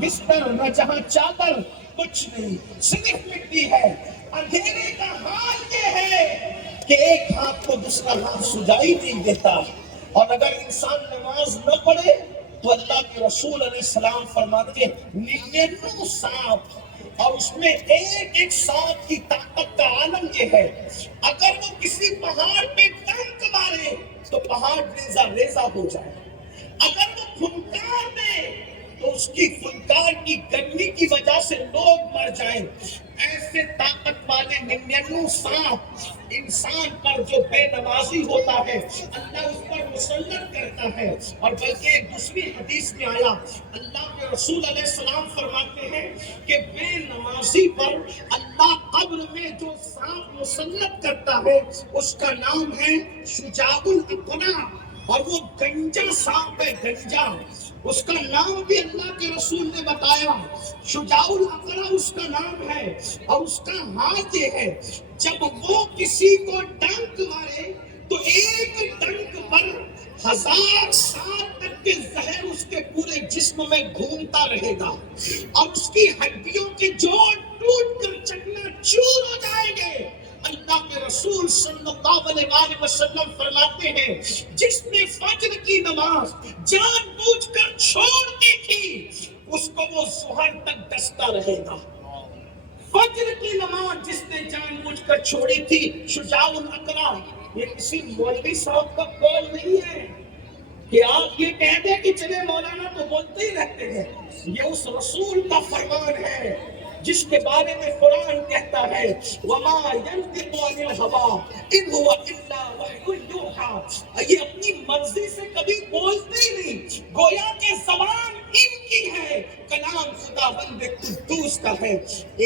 بستر نہ جہاں چادر، کچھ نہیں، صرف مٹی ہے۔ اندھیرے کا حال یہ ہے کہ ایک ہاتھ کو دوسرا ہاتھ سجائی نہیں دیتا، اور اگر انسان نماز نہ پڑھے تو اللہ کے رسول علیہ السلام فرماتے ہیں 99 سانپ، اور اس میں ایک ایک سانپ کی طاقت کا عالم یہ ہے، اگر وہ کسی پہاڑ پہ ڈنک مارے تو پہاڑ ریزہ ریزہ ہو جائے، اگر وہ پھنکار دے تو اس کی فنکار کی گرمی کی وجہ سے لوگ مر جائیں۔ ایسے طاقت والے 99 سانپ انسان پر جو بے نمازی ہوتا ہے اللہ اس پر مسلط کرتا ہے۔ اور بلکہ ایک دوسری حدیث میں آیا، اللہ کے رسول علیہ السلام فرماتے ہیں کہ بے نمازی پر اللہ قبر میں جو سانپ مسلط کرتا ہے اس کا نام ہے شجاع الاقرع، اور وہ گنجا سانپ ہے، گنجا، اس کا نام بھی اللہ کے رسول نے بتایا، شجاع الاقرع اس کا نام ہے، اور اس کا ہاتھ یہ ہے جب وہ کسی کو ڈنک مارے تو ایک ڈنک پر 1000 سال تک کے زہر اس کے پورے جسم میں گھومتا رہے گا، اور اس کی ہڈیوں کے جوڑ ٹوٹ کر چکنا چور ہو جائیں گے۔ اللہ کے رسول صلی اللہ علیہ وآلہ وسلم فرماتے ہیں جس نے فجر کی نماز جان بوجھ کر چھوڑ دی تھی اس کو وہ ظہر تک ڈستا رہے گا۔ فجر کی نماز جس نے جان بوجھ کر چھوڑی تھی، شجاع الاقرع، یہ کسی مولوی صاحب کا قول نہیں ہے کہ آپ یہ کہہ دیں کہ چلے مولانا تو بولتے ہی رہتے ہیں، یہ اس رسول کا فرمان ہے جس کے بارے میں قرآن کہتا ہے وَمَا يَنْطِقُ عَنِ الْهَوَىٰ إِنْ هُوَ إِلَّا وَحْيٌ يُوحَىٰ، یہ اپنی مرضی سے کبھی بولتے ہی نہیں، گویا کہ زبان ان کی ہے، کلام خداوند قدوس کا ہے۔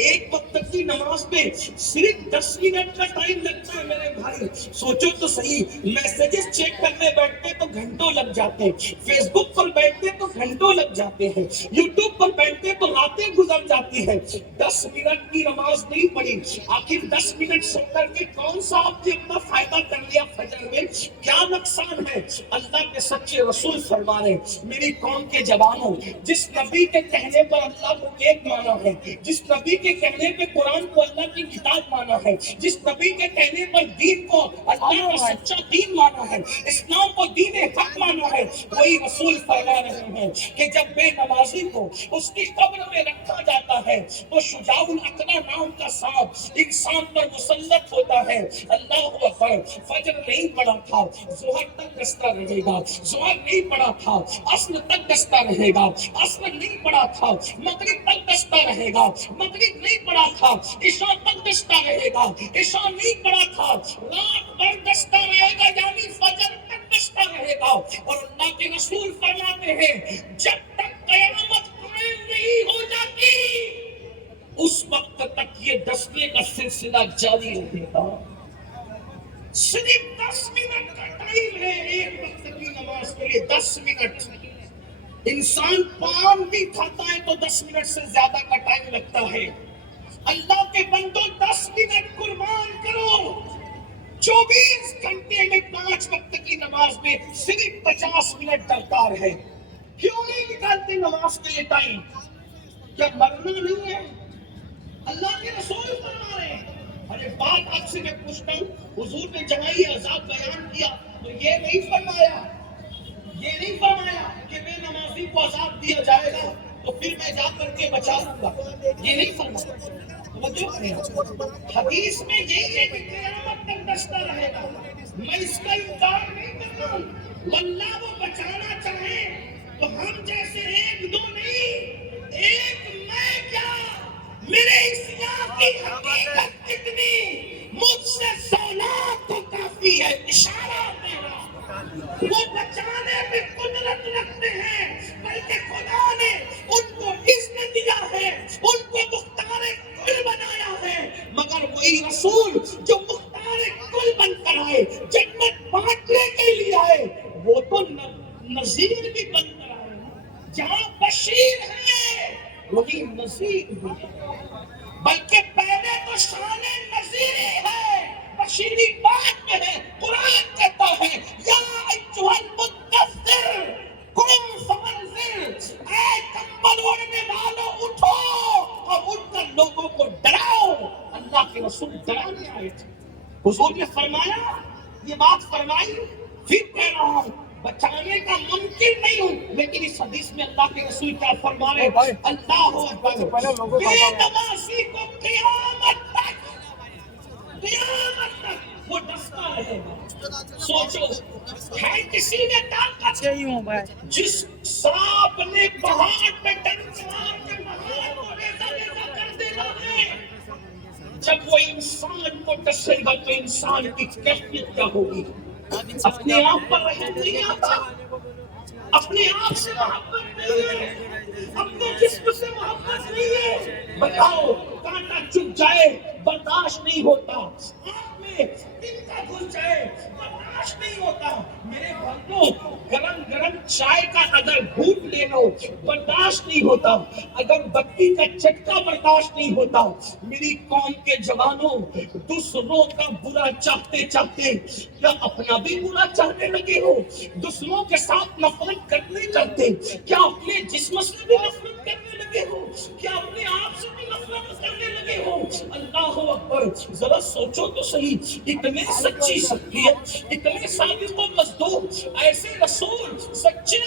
ایک وقت کی نماز میں صرف 10 منٹ کا ٹائم لگتا ہے میرے بھائی، سوچو تو صحیح، میسیجز چیک کرنے بیٹھتے تو گھنٹوں لگ جاتے ہیں، فیس بک پر بیٹھتے تو گھنٹوں لگ جاتے ہیں، یوٹیوب پر بیٹھتے تو راتیں گزر جاتی ہیں۔ 10 منٹ کی نماز نہیں پڑھی، آخر 10 منٹ سو کر کے کون سا آپ نے اپنا فائدہ کر لیا فجر میں؟ کیا نقصان ہے؟ اللہ کے سچے رسول فرما رہے ہیں میری قوم کے جوانوں، جس نبی کے کہنے پر اللہ کو ایک مانا ہے، جس نبی کے کہنے پہ قرآن کو اللہ کی کتاب مانا ہے، جس نبی کے کہنے پر دین کو اللہ کا سچا دین مانا ہے، اسلام کو دین حق مانا ہے، وہی رسول فرما رہے ہیں کہ جب بے نمازی کو اس کی قبر میں رکھا جاتا ہے تو شجاع الاقرع نام کا سانپ انسان پر مسلط ہوتا ہے۔ اللہ اکبر، فجر نہیں پڑا تھا ظہر تک ڈستا رہے گا، ظہر نہیں پڑا تھا عصر تک ڈستا رہے گا، عصر نہیں پڑا تھا مغرب تک ڈستا رہے گا، مغرب نہیں پڑا تھا عشاء تک ڈستا رہے گا، عشاء نہیں پڑا تھا رات بھر ڈستا رہے گا، یعنی فجر تک ڈستا رہے گا۔ اور اللہ کے رسول فرماتے ہیں جب تک قیامت قائم نہیں ہو جاتی اس وقت تک یہ ڈسنے کا سلسلہ جاری رہے گا۔ صرف 10 منٹ کا ٹائم ہے ایک وقت کی نماز کے لیے، 10 منٹ۔ انسان پان بھی کھاتا ہے تو 10 منٹ سے زیادہ کا ٹائم لگتا ہے۔ اللہ کے بندوں 10 منٹ قربان کرو، 24 گھنٹے میں 5 وقت کی نماز میں صرف 50 منٹ درکار ہے۔ کیوں نہیں نکالتے نماز کے لیے ٹائم؟ کیا مرنا نہیں ہے؟ اللہ کے رسول فرما رہے ہیں۔ ارے بات آپ سے میں پوچھتا ہوں، حضور نے جہاں یہ عذاب بیان کیا تو یہ نہیں فرمایا کہ بے نمازی کو عذاب دیا جائے گا تو پھر میں جا کر کے بچا لوں گا، یہ نہیں فرمایا۔ توجہ کریں، حدیث میں یہی ہے کہ قیامت تک ڈستا رہے گا، میں اس کا انکار نہیں کر رہا ہوں۔ واللہ وہ بچانا چاہے تو ہم جیسے ایک دو نہیں، ایک میں کیا، میرے اسلام کی حقیقت کتنی، مجھ سے 100 لاکھ تو کافی ہے، اشارہ میرا۔ وہ بچانے میں قدرت رکھتے ہیں، بلکہ خدا نے ان کو اذن دیا ہے، ان کو مختار کل بنایا ہے، مگر وہی رسول جو مختار کل بن کر آئے، جنت بانٹنے کے لیے آئے، وہ تو نذیر بھی بن کر آئے۔ جہاں بشیر ہے وہی نذیر بھی ہے، بلکہ پہلے تو شان نذیری ہے، بشیری بعد میں ہے۔ قرآن کہتا ہے یا ایھا المدثر قم فانذر، اے کمبل اوڑھنے لوگوں کو ڈراؤ. اللہ کے رسول ڈرانے آئے تھے. حضور نے فرمایا, یہ بات فرمائی, پھر کہہ رہا ہوں بچانے کا ممکن نہیں ہوں, لیکن اس حدیث میں اللہ کے رسول کیا فرما رہے ہیں, اللہ اکبر, بے نمازی کو قیامت تک وہ ڈستا رہے گا. سوچو, ہے کسی نے طاقت جس سانپ نے پہاڑ پہ ڈنک مار کے پہاڑ کو ریزہ ریزہ کر دینا ہے, جب وہ انسان کو ڈسے گا تو انسان کی کیفیت کیا ہوگی؟ اپنے آپ پر رحم نہیں آتا, اپنے آپ سے محبت نہیں ہے, اپنے جسم سے محبت نہیں ہے. بتاؤ, کانٹا چپ جائے برداشت نہیں ہوتا, آنکھ میں تنکا گھس جائے برداشت نہیں ہوتا. میرے بھائیوں, گرم گرم چائے کا اگر گھونٹ لے لو برداشت نہیں ہوتا, اگر بتی کا چٹکا برداشت نہیں ہوتا. میری قوم کے جوانوں, دوسروں کا برا چاہتے چاہتے کیا اپنا بھی برا چاہنے لگے ہو؟ دوسروں کے ساتھ نفرت کرتے کرتے کیا اپنے جسم سے بھی نفرت کرنے لگے ہو؟ کیا اپنے آپ سے بھی نفرت کرنے لگے ہو؟ اللہ اکبر, ذرا سوچو تو صحیح. اتنے سچی شخصیت, اتنے صادق و مصدوق ایسے رسول, سچے